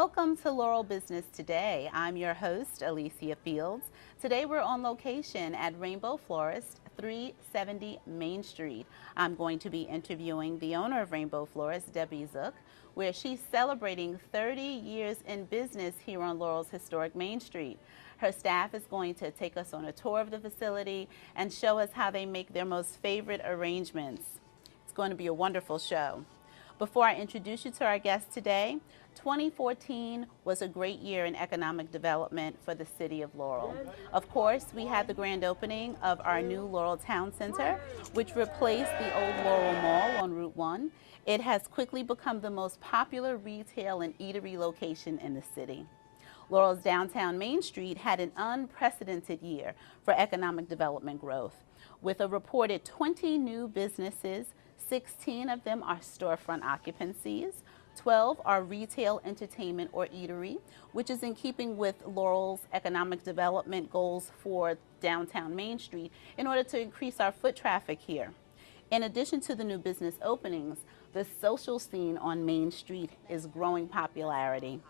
Welcome to Laurel Business Today. I'm your host, Alicia Fields. Today we're on location at Rainbow Florist, 370 Main Street. I'm going to be interviewing the owner of Rainbow Florist, Debbie Zook, where she's celebrating 30 years in business here on Laurel's historic Main Street. Her staff is going to take us on a tour of the facility and show us how they make their most favorite arrangements. It's going to be a wonderful show. Before I introduce you to our guest today, 2014 was a great year in economic development for the city of Laurel. Of course, we had the grand opening of our new Laurel Town Center, which replaced the old Laurel Mall on Route 1. It has quickly become the most popular retail and eatery location in the city. Laurel's downtown Main Street had an unprecedented year for economic development growth. With a reported 20 new businesses, 16 of them are storefront occupancies, 12 are retail, entertainment, or eatery, which is in keeping with Laurel's economic development goals for downtown Main Street in order to increase our foot traffic here. In addition to the new business openings, the social scene on Main Street is growing popularity.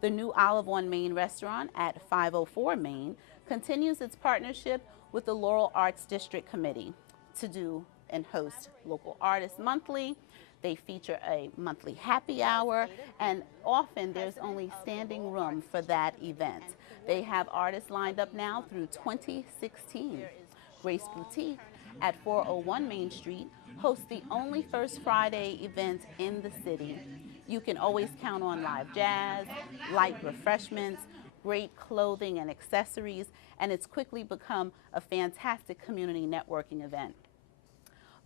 The new Olive on Main restaurant at 504 Main continues its partnership with the Laurel Arts District Committee to do and host local artists monthly. They feature a monthly happy hour, and often there's only standing room for that event. They have artists lined up now through 2016. Grace Boutique at 401 Main Street hosts the only First Friday event in the city. You can always count on live jazz, light refreshments, great clothing and accessories, and it's quickly become a fantastic community networking event.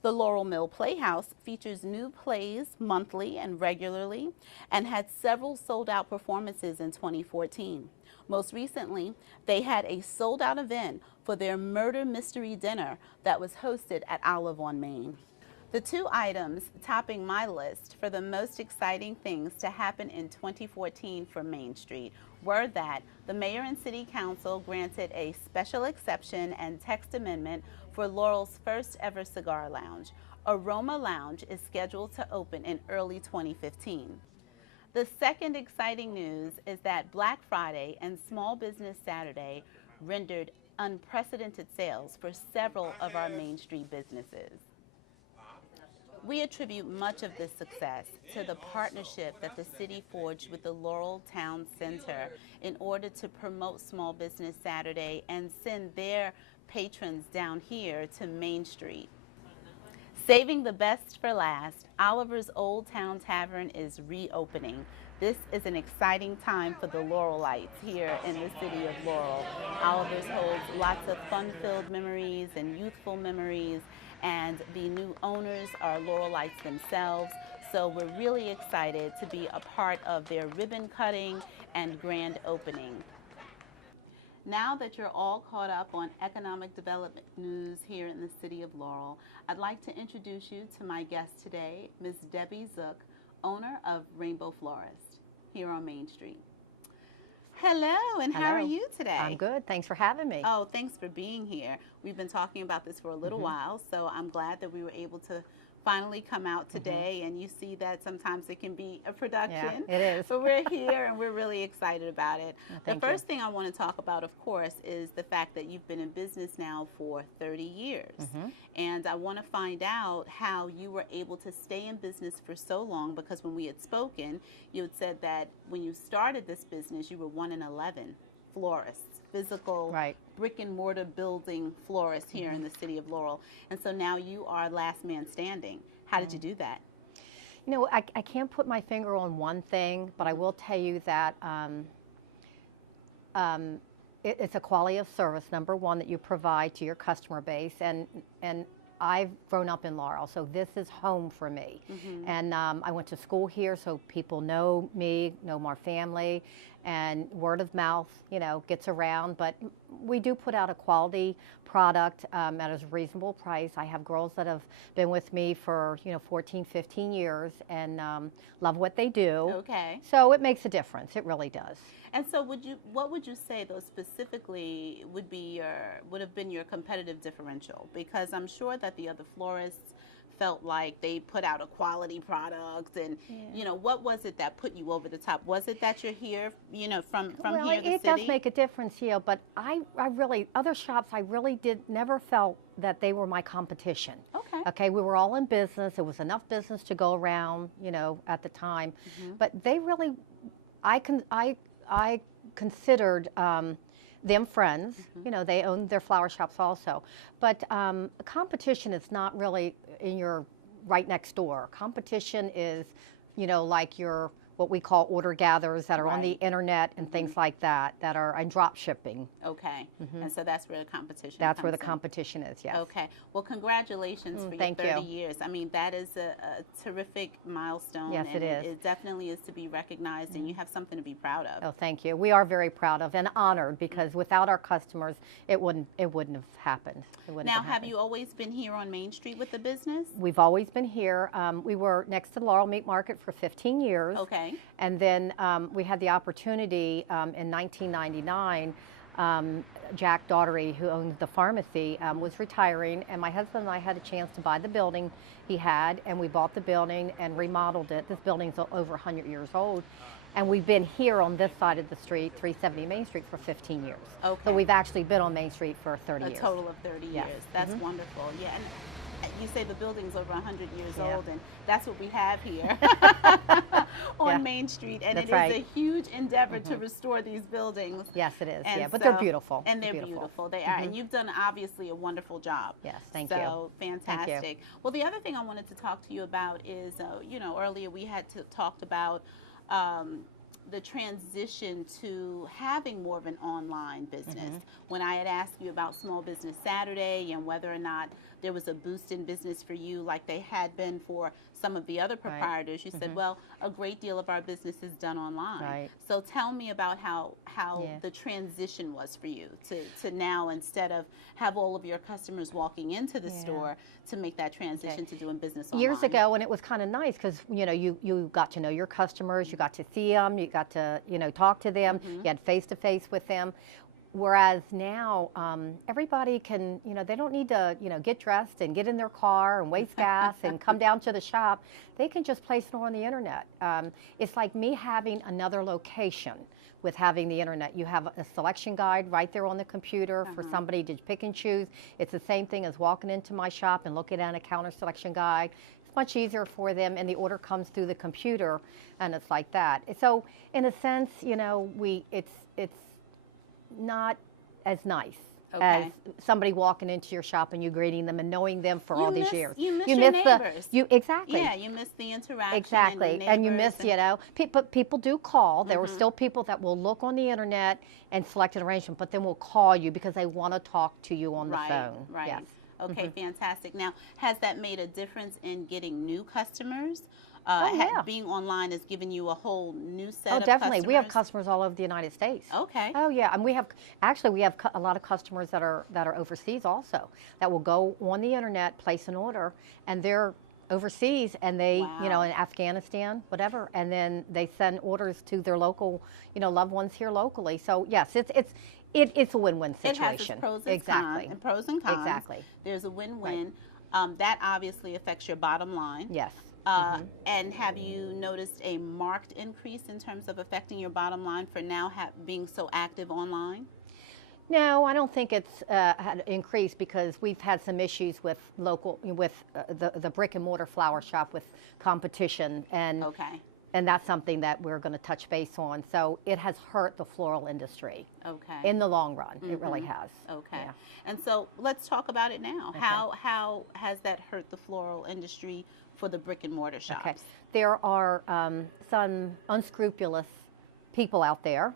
The Laurel Mill Playhouse features new plays monthly and regularly and had several sold-out performances in 2014. Most recently, they had a sold-out event for their murder mystery dinner that was hosted at Olive on Main. The two items topping my list for the most exciting things to happen in 2014 for Main Street were that the Mayor and City Council granted a special exception and text amendment for Laurel's first ever cigar lounge. Aroma Lounge is scheduled to open in early 2015. The second exciting news is that Black Friday and Small Business Saturday rendered unprecedented sales for several of our Main Street businesses. We attribute much of this success to the partnership that the city forged with the Laurel Town Center in order to promote Small Business Saturday and send their patrons down here to Main Street. Saving the best for last, Oliver's Old Town Tavern is reopening. This is an exciting time for the Laurelites here in the city of Laurel. Oliver's holds lots of fun-filled memories and youthful memories, and the new owners are Laurelites themselves, so we're really excited to be a part of their ribbon cutting and grand opening. Now that you're all caught up on economic development news here in the city of Laurel, I'd like to introduce you to my guest today, Ms. Debbie Zook, owner of Rainbow Florist here on Main Street. Hello, and how are you today? I'm good. Thanks for having me. Oh, thanks for being here. We've been talking about this for a little while, so I'm glad that we were able to finally come out today, and you see that sometimes it can be a production. Yeah, it is. But we're here and we're really excited about it. Well, the first thing I want to talk about, of course, is the fact that you've been in business now for 30 years. And I want to find out how you were able to stay in business for so long, because when we had spoken, you had said that when you started this business, you were 1 in 11 florists. Physical brick and mortar building florist here in the city of Laurel. And so now you are last man standing. How did you do that? You know, I can't put my finger on one thing, but I will tell you that it's a quality of service, number one, that you provide to your customer base. And I've grown up in Laurel, so this is home for me. And I went to school here, so people know me, know my family, and word of mouth, you know, gets around. But we do put out a quality product at a reasonable price. I have girls that have been with me for, 14, 15 years and love what they do. Okay. So it makes a difference. It really does. And so what would you say, though, specifically would have been your competitive differential? Because I'm sure that the other florists felt like they put out a quality product, and you know, what was it that put you over the top? Was it that you're here, you know, from Well, here, the it city? does make a difference, yeah, but I really, other shops, I really never felt that they were my competition. Okay. Okay, we were all in business. There was enough business to go around, you know, at the time. But they really, I considered them friends. You know, they owned their flower shops also. But competition is not really in your right next door. Competition is, you know, like your what we call order gatherers that are on the internet and things like that, that are and drop shipping. Okay. And so that's where the competition That's where the comes in. competition is, yes. Okay. Well, congratulations for your thank 30 you. years. I mean, that is a terrific milestone. Yes, and it is. It definitely is to be recognized, and you have something to be proud of. Oh, thank you. We are very proud of and honored, because without our customers, it wouldn't have happened. It wouldn't Now, have happened. you always been here on Main Street with the business? We've always been here. We were next to the Laurel Meat Market for 15 years. Okay. And then we had the opportunity in 1999. Jack Daughtery, who owned the pharmacy, was retiring, and my husband and I had a chance to buy the building he had, and we bought the building and remodeled it. This building's over 100 years old, and we've been here on this side of the street, 370 Main Street, for 15 years. Okay. So we've actually been on Main Street for 30 years. A total of 30 Yes. years. That's wonderful. Yeah. And you say the building's over 100 years Yeah. old, and that's what we have here on Yeah. Main Street. And That's it right. is a huge endeavor to restore these buildings. Yes, it is. And Yeah, but so- they're beautiful. And they're beautiful. They are. And you've done obviously a wonderful job. Yes, thank you. So fantastic. Well, the other thing I wanted to talk to you about is, you know, earlier we had talked about the transition to having more of an online business. When I had asked you about Small Business Saturday and whether or not there was a boost in business for you like they had been for some of the other proprietors, you said, well, a great deal of our business is done online. Right. So tell me about how the transition was for you to now, instead of have all of your customers walking into the store, to make that transition to doing business online. Years ago, and it was kind of nice because, you know, you got to know your customers, you got to see them, you got to, you know, talk to them, you had face-to-face with them. Whereas now, everybody can, you know, they don't need to, you know, get dressed and get in their car and waste gas and come down to the shop. They can just place it on the internet. It's like me having another location with having the internet. You have a selection guide right there on the computer for somebody to pick and choose. It's the same thing as walking into my shop and looking at a counter selection guide. It's much easier for them, and the order comes through the computer, and it's like that. So in a sense, you know, it's not as nice as somebody walking into your shop and you greeting them and knowing them for all these years. You miss your neighbors. Exactly. Yeah, you miss the interaction. Exactly, and you miss, you know, but people do call. There were still people that will look on the internet and select an arrangement, but then will call you because they want to talk to you on the phone. Right. Yes. Okay, fantastic. Now, has that made a difference in getting new customers? Being online has given you a whole new set of definitely. customers? We have customers all over the United States. Okay. Oh yeah, and we have a lot of customers that are overseas also, that will go on the internet, place an order, and they're overseas, and they, you know, in Afghanistan, whatever, and then they send orders to their local, you know, loved ones here locally. So yes, it's a win-win situation. It has its pros and cons. And pros and cons. Exactly. There's a win-win. That obviously affects your bottom line. Yes. And have you noticed a marked increase in terms of affecting your bottom line for now being so active online? No, I don't think it's had increased, because we've had some issues with the brick and mortar flower shop with competition, and that's something that we're going to touch base on. So it has hurt the floral industry. Okay. In the long run, it really has. Okay. Yeah. And so let's talk about it now. Okay. How has that hurt the floral industry for the brick and mortar shops? Okay. There are some unscrupulous people out there,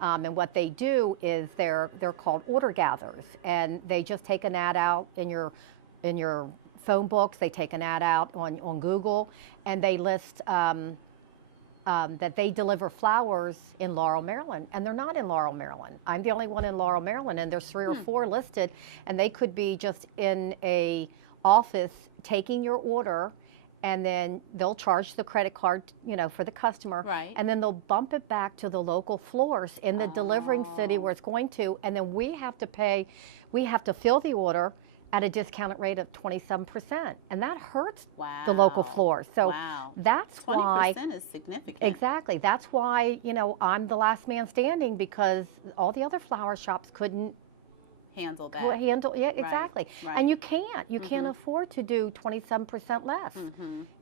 and what they do is they're called order gatherers, and they just take an ad out in your phone books. They take an ad out on Google, and they list that they deliver flowers in Laurel, Maryland, and they're not in Laurel, Maryland. I'm the only one in Laurel, Maryland, and there's 3 or 4 listed, and they could be just in a office taking your order, and then they'll charge the credit card, you know, for the customer, and then they'll bump it back to the local florist in the delivering city where it's going to, and then we have to fill the order, at a discounted rate of 27%, and that hurts Wow. the local florist. So wow. that's 20% why. is significant. Exactly. That's why, you know, I'm the last man standing, because all the other flower shops couldn't handle that. Yeah, Right, exactly. right. And you can't afford to do 27% less,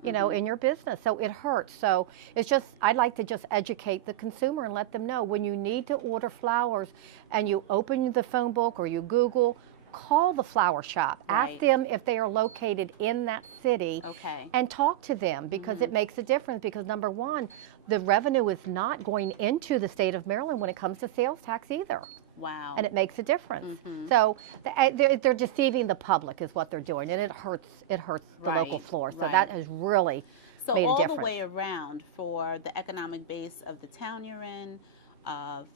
you know, in your business. So it hurts. So it's just, I'd like to just educate the consumer and let them know, when you need to order flowers and you open the phone book or you Google, call the flower shop. Right. Ask them if they are located in that city, Okay. and talk to them, because it makes a difference. Because number one, the revenue is not going into the state of Maryland when it comes to sales tax either. Wow. And it makes a difference. So they're deceiving the public is what they're doing, and it hurts the local Right, floor. So right. that has really So made a all difference. the way around, for the economic base of the town you're in,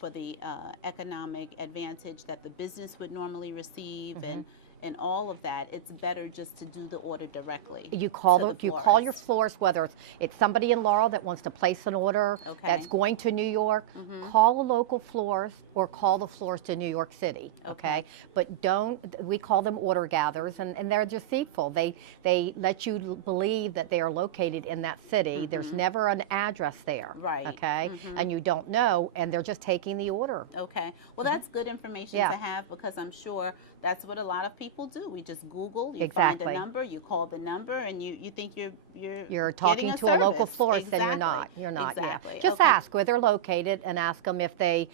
for the economic advantage that the business would normally receive, and all of that, it's better just to do the order directly. You call to you call your florist, whether it's somebody in Laurel that wants to place an order that's going to New York. Call a local florist or call the florist in New York City. Okay, but we call them order gatherers, and they're deceitful. They let you believe that they are located in that city. There's never an address there. Right. Okay, and you don't know, and they're just taking the order. Okay. Well, that's good information to have, because I'm sure that's what a lot of people do. We just Google, you find a number, you call the number, and you think you're talking getting to a local service. florist, and you're not. Exactly. Yeah. Just ask where they're located, and ask them if they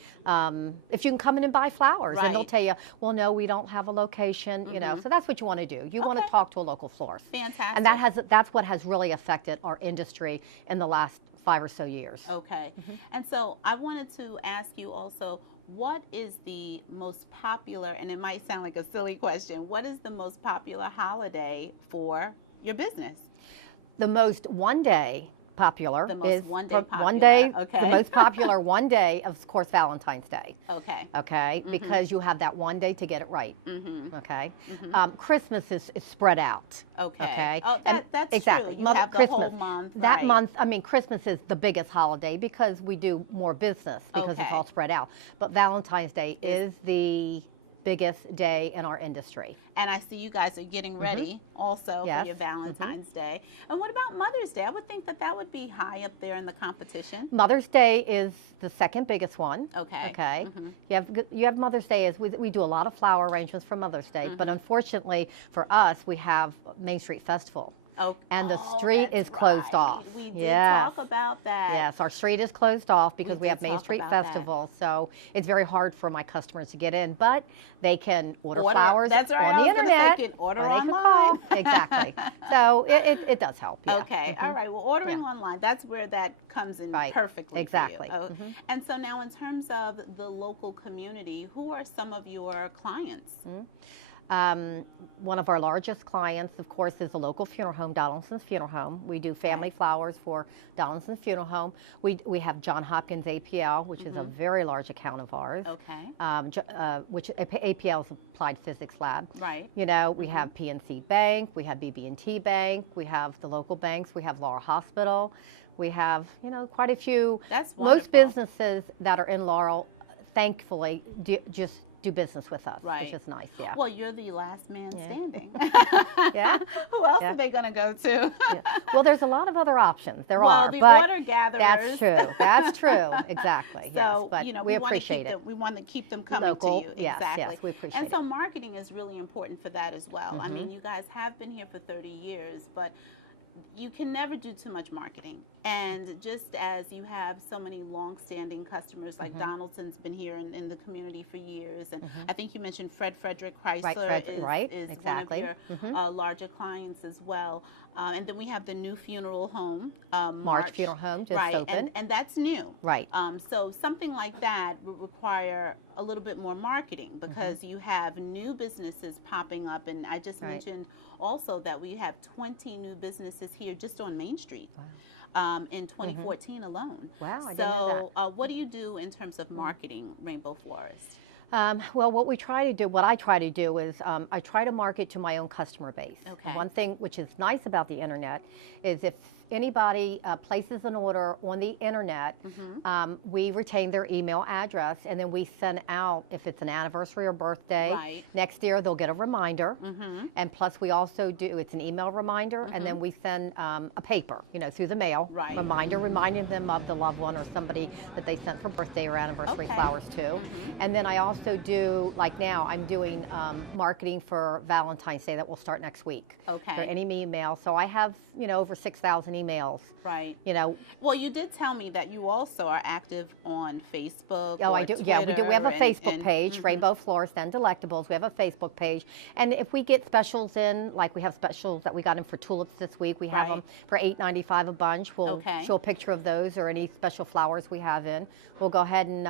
if you can come in and buy flowers, and they'll tell you, well, no, we don't have a location. You know, so that's what you want to do. You want to talk to a local florist. Fantastic. And that's what has really affected our industry in the last 5 or so years. Okay. And so I wanted to ask you also, what is the most popular, and it might sound like a silly question, what is the most popular holiday for your business? The most popular The most is one day popular. Okay. The most popular one day, of course, Valentine's Day. Okay. Okay, because you have that one day to get it right. Okay. Christmas is spread out. Okay. Oh, and that's exactly. true. You have the whole month. That month, I mean, Christmas is the biggest holiday because we do more business, because it's all spread out. But Valentine's Day is the biggest day in our industry. And I see you guys are getting ready also for your Valentine's Day. And what about Mother's Day? I would think that would be high up there in the competition. Mother's Day is the second biggest one. Okay. Okay. You have Mother's Day as we do a lot of flower arrangements for Mother's Day, but unfortunately for us, we have Main Street Festival. And the street is closed off. We did talk about that. Yes, our street is closed off because we have Main Street Festival. So it's very hard for my customers to get in, but they can order flowers on the internet. They can order online. Exactly. So it does help. Yeah. Okay. All right. Well, ordering online, that's where that comes in perfectly. Exactly. For you. And so now, in terms of the local community, who are some of your clients? One of our largest clients, of course, is the local funeral home, Donaldson's Funeral Home. We do family flowers for Donaldson's Funeral Home. We have John Hopkins APL, which is a very large account of ours. Okay. Which APL is Applied Physics Lab. Right. You know, we have PNC Bank, we have BB&T Bank, we have the local banks, we have Laurel Hospital. We have, you know, quite a few. That's wonderful. Most businesses that are in Laurel, thankfully, just do business with us, which is nice. Yeah. Well, you're the last man standing. Yeah. Who else are they going to go to? Well, there's a lot of other options. There are, the but order gatherers. That's true. That's true. Exactly. So, but you know, we appreciate it. We want to keep them coming Local, to you. yes, Exactly. yes, we appreciate it. And so marketing is really important for that as well. I mean, you guys have been here for 30 years, but you can never do too much marketing. And just as you have so many long-standing customers, like Donaldson's been here in the community for years, and I think you mentioned Frederick Chrysler is exactly. one of your larger clients as well. And then we have the new funeral home, March Funeral Home, just opened. And that's new. Right. So something like that would require a little bit more marketing, because you have new businesses popping up. And I just mentioned also that we have 20 new businesses here just on Main Street. Wow. In 2014 alone. Wow, I didn't know that. What do you do in terms of marketing Rainbow Florist? Well, what I try to do is I try to market to my own customer base. Okay. One thing which is nice about the internet is anybody places an order on the internet, we retain their email address, and then we send out, if it's an anniversary or birthday, next year they'll get a reminder. And plus we also do, it's an email reminder, and then we send a paper, you know, through the mail, reminder reminding them of the loved one or somebody that they sent for birthday or anniversary flowers to. And then I also do, like now, I'm doing marketing for Valentine's Day that will start next week. For any email. So I have, you know, over 6,000 emails. You know. Well, you did tell me that you also are active on Facebook. Oh, I do. Twitter, yeah, we do. We have a Facebook page, Rainbow Florist and Delectables. We have a Facebook page. And if we get specials in, like we have specials that we got in for tulips this week, we have them for $8.95 a bunch. We'll show a picture of those or any special flowers we have in. We'll go ahead and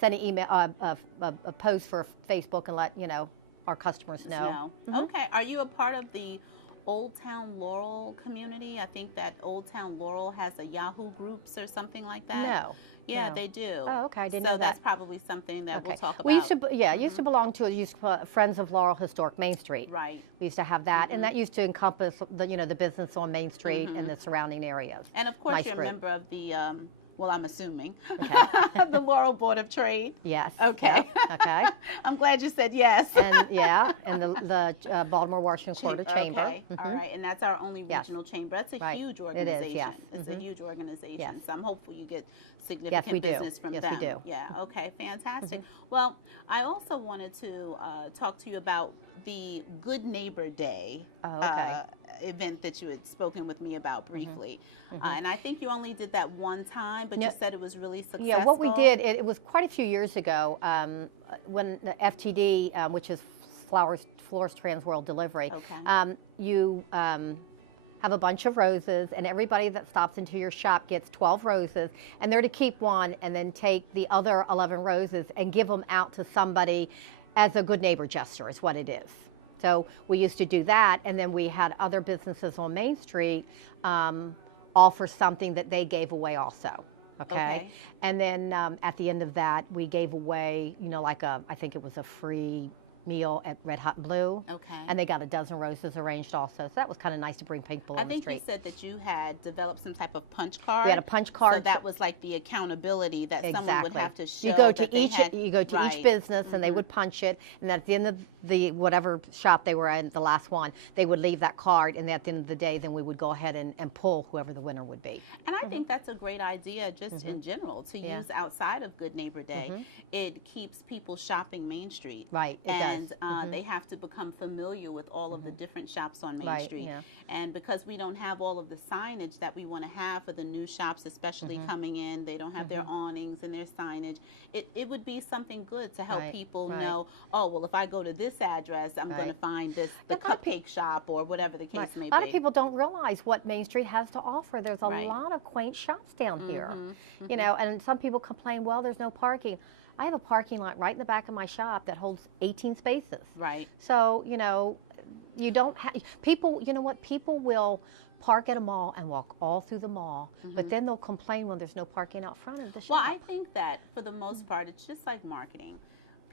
send an email, a post for Facebook and let, you know, our customers know. Okay. Are you a part of the Old Town Laurel community? I think that Old Town Laurel has a Yahoo groups or something like that. No. Yeah, no. they do. Oh, okay. I didn't know that. So that's probably something that we'll talk about. We used to, used to belong to Friends of Laurel Historic Main Street. We used to have that, and that used to encompass the, you know, the business on Main Street and the surrounding areas. And of course, you're a member of the. Well, I'm assuming the Laurel Board of Trade. Yes. Okay. Yep. Okay. I'm glad you said yes. And and the Baltimore Washington Florida Chamber. Okay. All right, and that's our only regional chamber. That's a huge organization. It is. Yes. It's a huge organization. So I'm hopeful you get significant business from them. Yes, we do. Yeah. Okay. Fantastic. Well, I also wanted to talk to you about the Good Neighbor Day event that you had spoken with me about briefly. And I think you only did that one time, but you said it was really successful. Yeah, what we did, it was quite a few years ago when the FTD, which is Florist Trans World Delivery, you have a bunch of roses, and everybody that stops into your shop gets 12 roses, and they're to keep one and then take the other 11 roses and give them out to somebody as a good neighbor gesture is what it is. So we used to do that, and then we had other businesses on Main Street offer something that they gave away also. Okay. And then at the end of that, we gave away, you know, like I think it was a free meal at Red Hot Blue. And they got a dozen roses arranged also. So that was kind of nice to bring people on the street. I think you said that you had developed some type of punch card. We had a punch card. So that was like the accountability that someone would have to show. You go to each business and they would punch it, and at the end of the whatever shop they were in, the last one, they would leave that card, and at the end of the day, then we would go ahead and pull whoever the winner would be. And I think that's a great idea just in general to use outside of Good Neighbor Day. It keeps people shopping Main Street. And they have to become familiar with all of the different shops on Main Street. And because we don't have all of the signage that we want to have for the new shops, especially coming in, they don't have their awnings and their signage. It would be something good to help people know, oh, well, if I go to this address, I'm going to find the cupcake shop or whatever the case may be. A lot of people don't realize what Main Street has to offer. There's a lot of quaint shops down here. You know, and some people complain, well, there's no parking. I have a parking lot right in the back of my shop that holds 18 spaces. So, you know, you don't have, people, you know what, people will park at a mall and walk all through the mall, but then they'll complain when there's no parking out front of the shop. Well, I think that for the most part, it's just like marketing.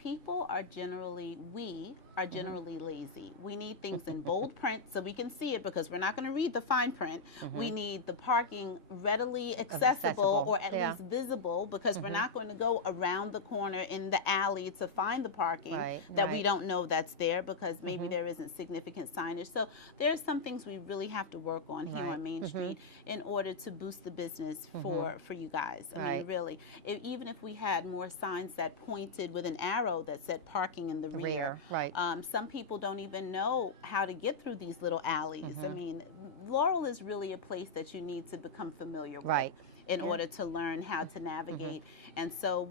People are generally, we are generally lazy. We need things in bold print so we can see it because we're not going to read the fine print. We need the parking readily accessible or at least visible because we're not going to go around the corner in the alley to find the parking that we don't know that's there because maybe there isn't significant signage. So there's some things we really have to work on here on Main Street in order to boost the business for you guys. I mean, really, even if we had more signs that pointed with an arrow that said parking in the rear. Some people don't even know how to get through these little alleys. I mean, Laurel is really a place that you need to become familiar with in order to learn how to navigate. And so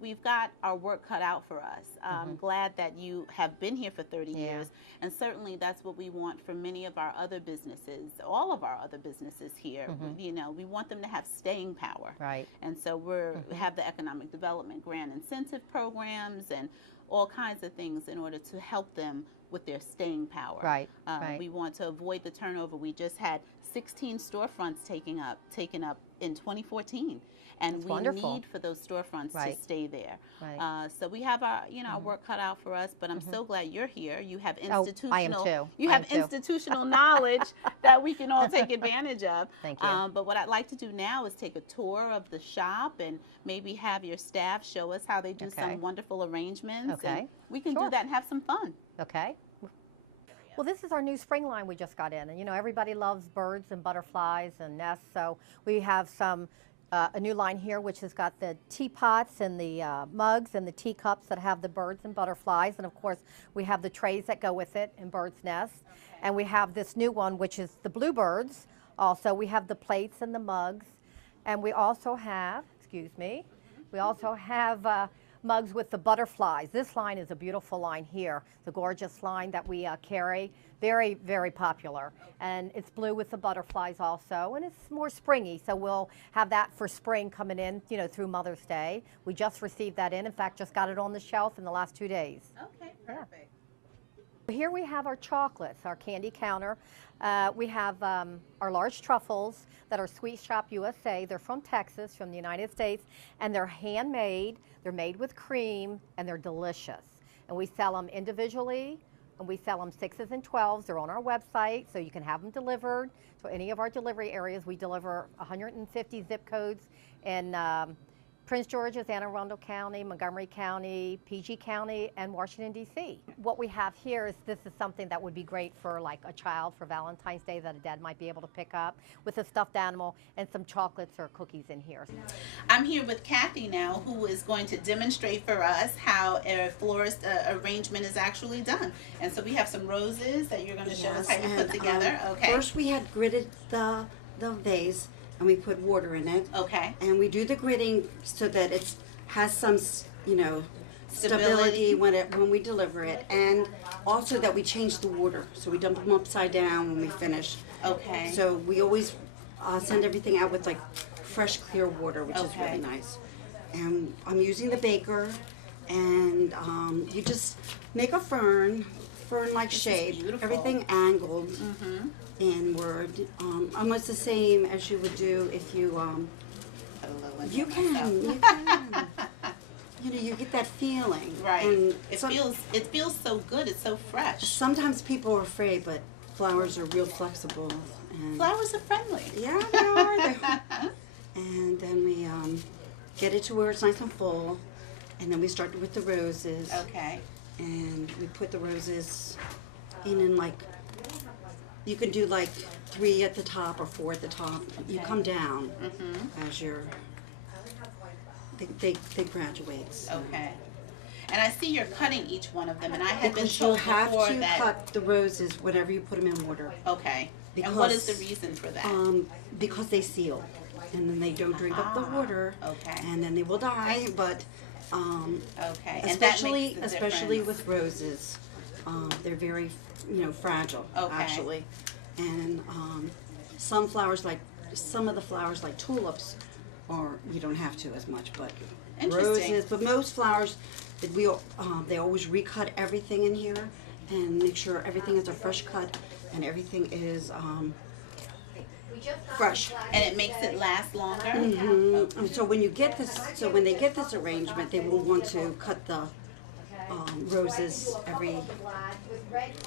we've got our work cut out for us. I'm glad that you have been here for 30 years. And certainly that's what we want for many of our other businesses, all of our other businesses here. You know, we want them to have staying power. And so we have the economic development grant incentive programs and all kinds of things in order to help them with their staying power. We want to avoid the turnover. We just had 16 storefronts taken up in 2014. And That's we wonderful. need for those storefronts Right. to stay there. Right. So we have our, our work cut out for us, but I'm so glad you're here. You have Oh, I am institutional, too. you I am have too. institutional knowledge that we can all take advantage of. Thank you. But what I'd like to do now is take a tour of the shop and maybe have your staff show us how they do Okay. some wonderful arrangements. Okay. And we can Sure. do that and have some fun. Okay. Well, this is our new spring line we just got in. And, everybody loves birds and butterflies and nests. So we have a new line here, which has got the teapots and the mugs and the teacups that have the birds and butterflies. And, of course, we have the trays that go with it in birds' nests. And we have this new one, which is the bluebirds. Also, we have the plates and the mugs. And we also have, mugs with the butterflies. This line is a beautiful line here. It's a gorgeous line that we carry. Very, very popular. And it's blue with the butterflies also, and it's more springy, so we'll have that for spring coming in, through Mother's Day. We just received that in fact, just got it on the shelf in the last 2 days. Okay, perfect. Yeah. Here we have our chocolates, our candy counter. We have our large truffles that are Sweet Shop USA. They're from Texas, from the United States, and they're handmade. They're made with cream, and they're delicious. And we sell them individually, and we sell them 6s and 12s. They're on our website, so you can have them delivered to any of our delivery areas. We deliver 150 zip codes in Prince George's, Anne Arundel County, Montgomery County, PG County, and Washington, D.C. What we have here is this is something that would be great for like a child for Valentine's Day that a dad might be able to pick up with a stuffed animal and some chocolates or cookies in here. I'm here with Kathy now, who is going to demonstrate for us how a florist arrangement is actually done. And so we have some roses that you're going to show us how you put together. Okay. First we had gridded the vase, and we put water in it. Okay. And we do the gridding so that it has some, Stability. stability when we deliver it, and also that we change the water. So we dump them upside down when we finish. Okay. So we always send everything out with like fresh, clear water, which is Okay. really nice. And I'm using the baker, and you just make a fern-like shape, beautiful. everything angled inward, almost the same as you would do if you you can. You get that feeling. Right. And It feels so good. It's so fresh. sometimes people are afraid, but flowers are real flexible. And Flowers are friendly. yeah, they are. And then we get it to where it's nice and full, and then we start with the roses. Okay. And we put the roses in like, you can do like 3 at the top or 4 at the top. You Okay. come down as you're, they graduate. So. Okay. And I see you're cutting each one of them, and I had been Because you told have before to that. cut the roses whenever you put them in water. Okay. And what is the Because, reason for that? Because they seal, and then they don't drink up the Ah, water. okay. And then they will die, but Okay. And that especially makes the especially difference. with roses, they're very fragile Okay. actually, and some of the flowers like tulips, or you don't have to as much, but Interesting. roses. But most flowers, they always recut everything in here and make sure everything is a fresh cut and everything is fresh. And it makes it last longer. And so when they get this arrangement, they will want to cut the roses every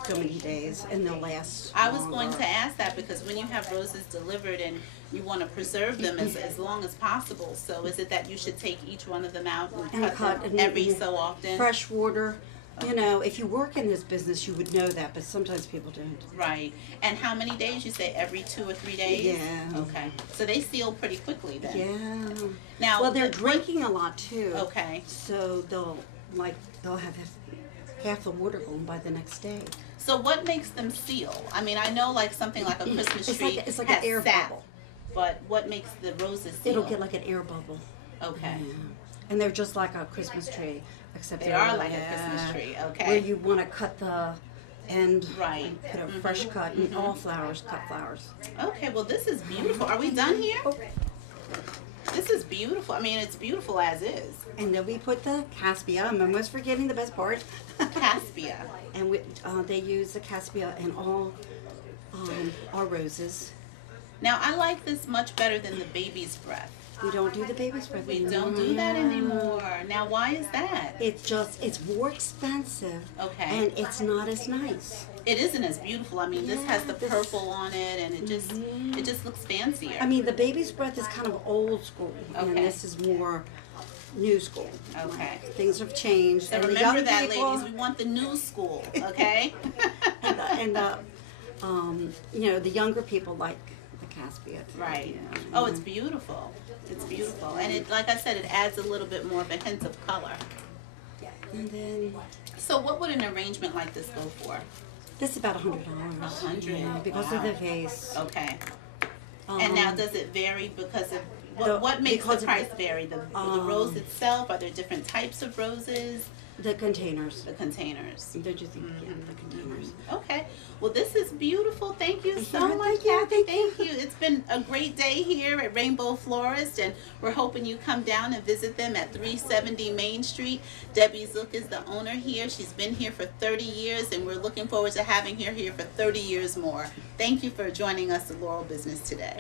so many days, and they'll last. I was going longer. to ask that because when you have roses delivered and you want to preserve them as long as possible, so is it that you should take each one of them out and cut them and every so often? Fresh water. If you work in this business, you would know that, but sometimes people don't. Right. And how many days? You say every 2 or 3 days? Yeah. Okay. So they seal pretty quickly then. Yeah. Now, Well, they're drinking a lot too. Okay. So they'll have half the water gone by the next day. So what makes them seal? I mean, I know like something like a Christmas It's tree like an has air sap, bubble. but what makes the roses seal? It'll get like an air bubble. Okay. Yeah. And they're just like a Christmas tree, except They they're are like a Christmas tree, okay. Where you want to cut the end, Right. and put a fresh cut, and all flowers, cut flowers. Okay, well this is beautiful. Are we done here? Oh. This is beautiful. I mean, it's beautiful as is. And then we put the caspia. I'm almost forgetting the best part. Caspia. And they use the caspia in all our roses. Now I like this much better than the baby's breath. We don't do the baby's breath We anymore. don't do that anymore. Now why is that? It's more expensive. Okay. And it's not as nice. It isn't as beautiful. I mean, this has the this- purple on it, and it just looks fancier. I mean, the baby's breath is kind of old school, and Okay. this is more new school. Okay. Things have changed. So and the remember young that, people, ladies. We want the new school, okay? and the you know, the younger people like the Caspia. too, Right. you know, Oh, it's beautiful. It's beautiful, and it, like I said, it adds a little bit more of a hint of color. And then So, what would an arrangement like this go for? this is about $100. $100. Because Wow. of the vase. Okay. And now, does it vary because of what makes because the of price vary? The rose itself? Are there different types of roses? The containers. The containers. Don't you think? Yeah, the containers. Okay. Well, this is beautiful. Thank you so Yeah, much, thank you, Kathy. thank Thank you. It's been a great day here at Rainbow Florist, and we're hoping you come down and visit them at 370 Main Street. Debbie Zook is the owner here. She's been here for 30 years, and we're looking forward to having her here for 30 years more. Thank you for joining us at Laurel Business today.